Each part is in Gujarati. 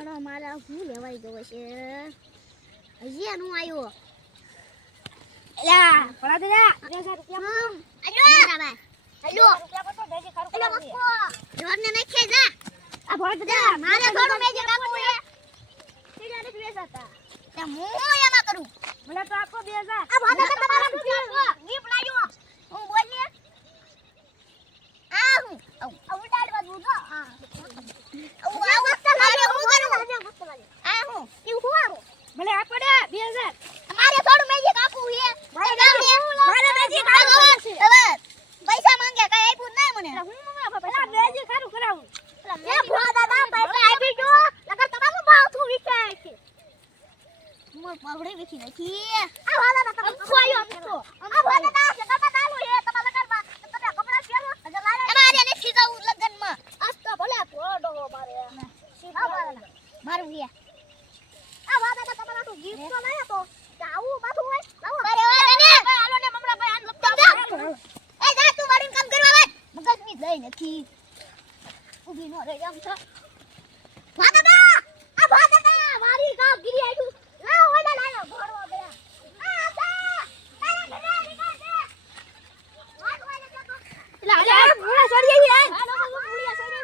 મેળો મારા હું લેવાઈ ગયો છે? હજી એનું આવ્યો એલા પડા દે જા 2000 રૂપિયા હમ આજો આજો રૂપિયા પર તો દેજી ખરું એલો કરાવી. બક્કો જોરને નાખે જા. આ ભોળ દે જા મારે થોડું મેજે કાપવું છે સીડા ને. બેસાતા. તે હું એમાં કરું? મને તો આપો 2000 આ. ભાગા તો તમારા રૂપિયા ગીફ લાગ્યો. હું બોલ આ હું? ઉડાડવા દઉં જો આ આવું આ મસ્ત લાગે હું કરું આ હું એવું હું આવું મને આપો દે 2000 મારે થોડું મેજે કાપવું છે મારે મારે મારે મેજિક કાપવું છે. હવે પૈસા માંગે કઈ આપ્યું નહીં મને એલા હું મંગાવો પેલા દેજી ખરું કરાવું એ ભોળા દાદા પૈસા આપી દો નકર તમારું માથું વિચાર છે મોર વિખી નાખી આ ભોળા દાદા તમે ખોયો અમથો આ ભોળા દાદા છે કાકા ચાલુ છે તમારા લગનમાં તમે કપડા પહેરો એટલે લારે અમારે ને સીધા લગનમાં આજ તો ભલે ભોળો મારે મારું ગયા આ ભોળા દાદા તમારા તો ગીત તો લાયા તો કે આવું માથું હોય લાવો અરે વારે ને હાલો ને મમરા ભાઈ આન લપટા એ જા તું મારું કામ કરવા વે મગજની લઈ નથી ઊભી નો રહી આમ છો ભાગતા આ ભાગતા મારી કામ ગીરી આડું લાવ ઓડા લાયો ઘોડો ગયા આ તા તારા ઘરે નીકળ દે વાત હોય ને તો એલા અરે ભોળા ચડી આવી આ લોકો મૂળિયા સોડે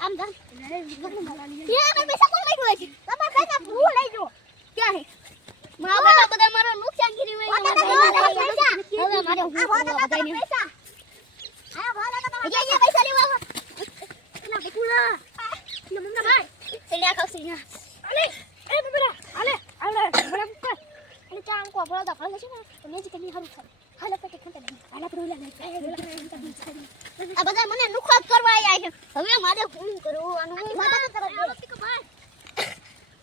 આમ જા ત્યાં અમે પૈસા કોણ લઈ ગયો છે તમારે પૈસા હું લઈ જો ક્યાં હે મારા બધા મારો નુકસાન કરી મેં હવે મારે હું બધાને પૈસા. આ ભાડા તો પૈસા. જે પૈસા લેવા. એલા બેકુલા એલા મમ્મા ભાઈ સેલિયા ખાવ સેલિયા અલે એ બબરા અલે આવડે બરા મુકા અને ચા અંકો ભરો તો ફળ છે ને. તો મેં જ કદી હારું થાય હાલો પેટે ખંતે નહીં હાલો તો ઓલા નહીં આ બધા મને નુખવાત કરવા આવ્યા છે. હવે મારે ફોન કરવું અને માતા તરફ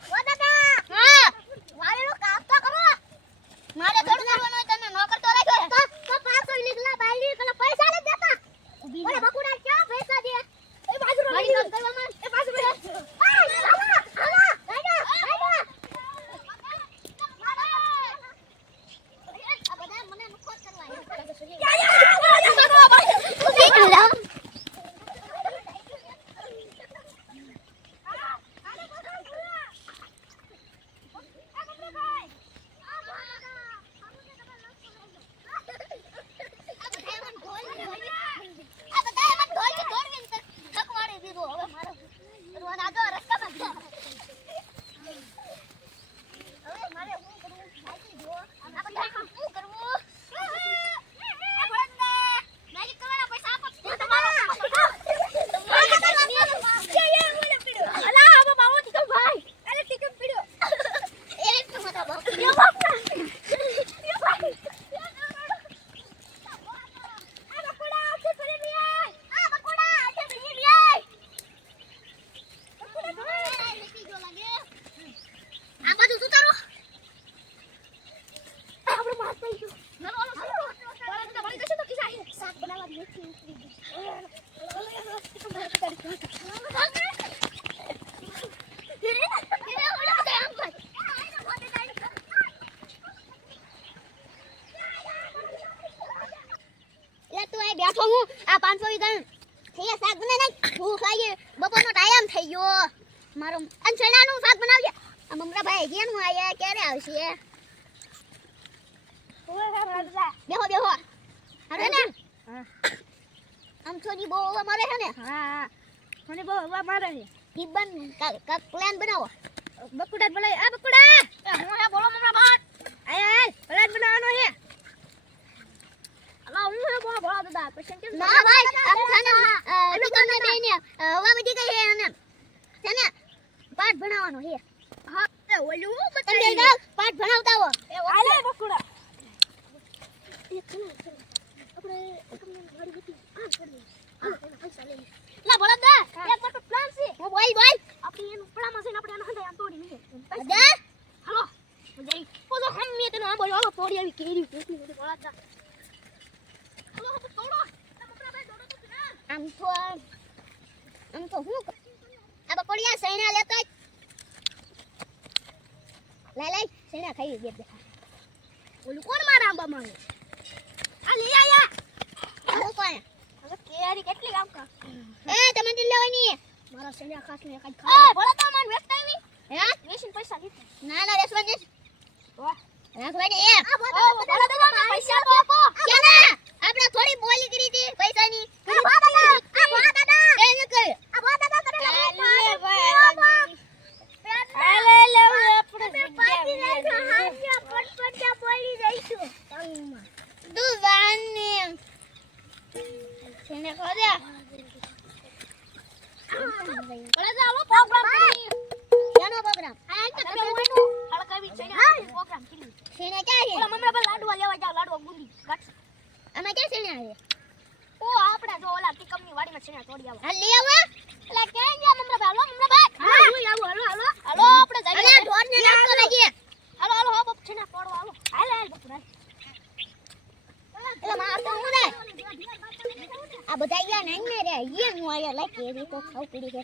બોલ દાદા હા મારે નો કામ તો કરો મારે થોડું કરવાનું હોય તમે નોકર તો રાખ્યો તો તો પાછો નીકળા બાયડી પેલા પૈસા નથી દેતા ઓલે બકુડા ક્યાં પૈસા દે એ બાજુ રો મારી કામ કરવા માં એ બાજુ રો આ હાલા હાલા રાઈડો રાઈડો આ બધા મને નુકસાન કરવા આવ્યા અલા આ બાબા ટીકમ ભાઈ અરે ટીકમ પીડ્યો એક તો મતા બાપ યો બાપ યો ભાઈ આ બકુડા છે ફરે લે આ બકુડા છે ફરે લે બકુડા ભાઈ લેતી જો લાગે આ બાજુ સુતારો આપણે માર થઈ ગયો નલો નલો બળદ તો બળી જશે તો કિસા શાક બનાવવા નથી ઉતરી બેઠો હું. આ પાંચસો વીઘા થયા શાક બનાવી નહીં હું ખાઈએ. બપોરનો ટાઈમ થઈ ગયો. મારો અંચણાનું શાક બનાવજે. આ મમરાભાઈ કેનું આયા ક્યારે આવશે? બેહો બેહો. અરે ને. આમ થોડી બહુ મારે છે ને. હા મને બહુ હવા મારે છે ટીબન કાક પ્લાન બનાવો. બકુડા બોલાય આ બકુડા! હું આ બોલો મમરા ભાઈ આય આય. પલાટ બનાવવાનો છે. અલા હું હે? બોલો બોલો દાદા. પછી કેમ ના ભાઈ. આમ થાને ટીકન ને બેને હવા બધી ગઈ છે ને? પાઠ ભણાવવાનો છે. એ ઓલું હું તમે બતાવી પાઠ ભણાવતા આવો. આલે બકુડા લા ભલા દે એક મોટો પ્લાન છે. બોલ બોલ આપણી એનું પડામાં છે ને આપણે એના હંધે આમ તોડી મૂકે દે હાલો જઈ. પોજો હમ મે તને આ બોલો હાલો તોડી આવી કેરી હાલો હાલો તોડો. દોડો તો આમ તો આમ. તો હું આ બકોડિયા સૈણા લેતા. લઈ લઈ સૈણા ખાઈ દે દેખા ઓલું કોણ મારા આંબા મારે આ લઈ આયા. આવું કોણ? હવે કેરી કેટલી કામ કા એ તમે દિલ લેવાની મારા સણિયા ખાસ ને કાઈ એ ભોળા તો માન વેચતા આવી. હે? વેચીને પૈસા લીધા. ના ના રેસવાની વાહ. રાખવાની એ ઓ ભોળા દાદા પૈસા આપો કેના આપણે થોડી બોલી કરી હતી પૈસાની આ ભા દાદા આ ભા દાદા એ ન કર આ ભા દાદા તમે ચાલે ભાઈ હાલે લેવું આપણે પાછી નાખો હાંજ્યા પટપટા બોલી રહીશું તું વાને છેને ખોદ્યા ભોળા દાદા પ્રોગ્રામ કરી કેનો પ્રોગ્રામ આ તો તમે હોય હળકાવી છે ને પ્રોગ્રામ કરી છેને ક્યાં છે ઓલા મમરા પર લાડવા લેવા જાવ લાડવા ગુંદી ગાંઠ અમે ક્યાં છેને આવે ઓ આપણે જો ઓલા ટીકમની વાડીમાં છે ને તોડી આવો હા લે આવા એલા ક્યાં ગયા મમરા ભાઈ હાલો મમરા ભાઈ હા. હું આવું હાલો હાલો હાલો આપણે અને જઈએ ઢોરને નાખતો લાગીએ હાલો હાલો હા બાપ છે ને પડવા હાલો હાલ હાલ બાપ હાલ એટલે માર તો હું રે આ બધા ગયા ને ને રે ઈ હું આયા લાઈ કેરી તો ખાવ પડી છે.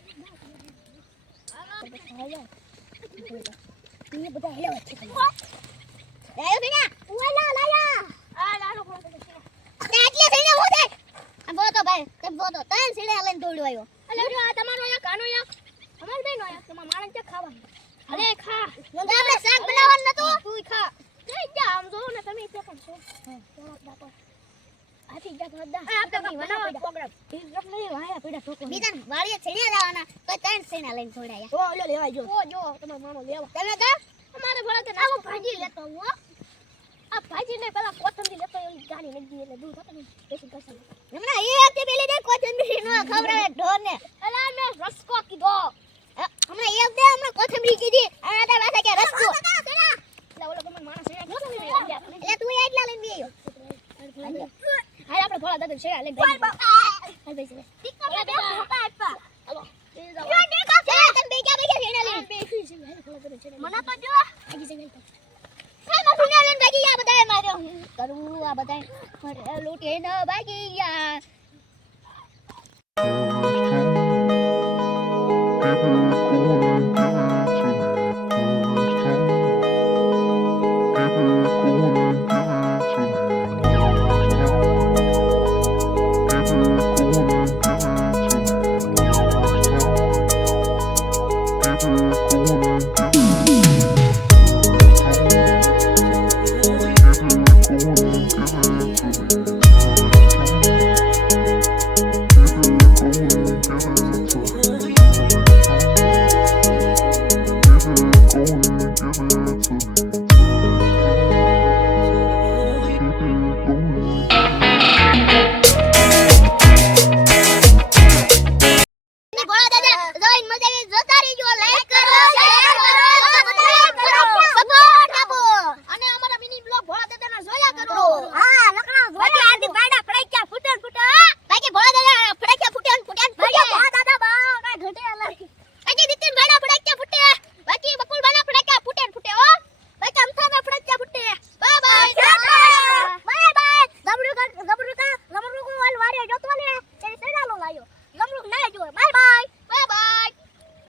દોડ્યો આવ્યો અલે જો આ તમારો અહીંયા કાનો અહીંયા અમાર બેન અહીંયા તમારા માણસ ક્યાં ખાવાનું. અરે ખા. તો આપણે શાક બનાવવાનું નતું તું ખા જઈ જા આમ જો ને તમે તે પણ છો થોડાક બાપા આથી જા બધા આ આપણે બનાવો પ્રોગ્રામ એ આપણે વાયા પીડા ઠોકો બીજા વાળીએ સીડે જવાના તો તને સીડે લઈને દોડાયા ઓ લે લેવાય જો. ઓ જો. તમારો માનો લેવા. તમે કા અમારે ભલા તે ભાજી લેતો હું આ ભાજી ને પેલા કોથમરી લેતો ગાડી નથી એટલે દૂધ હતો ને. એ હપ્તે પેલી દે કોથમીર નો ખવડાવે ઢોરને. એલા મેં રસકો કીધો. હમણાં એક દે હમણાં કોથમીર કીધી અને તારા પાસે કે રસકો? એટલે ઓલો ગમન માણસ એટલે તું એટલે તું એટલા લઈને બેયો ભોળા દાદા છે હાલ ભાઈ હાલ છે મને તો જો ભાગી ગયા મારે હું કરું આ બધાય મારે લૂટીને ભાગી ગયા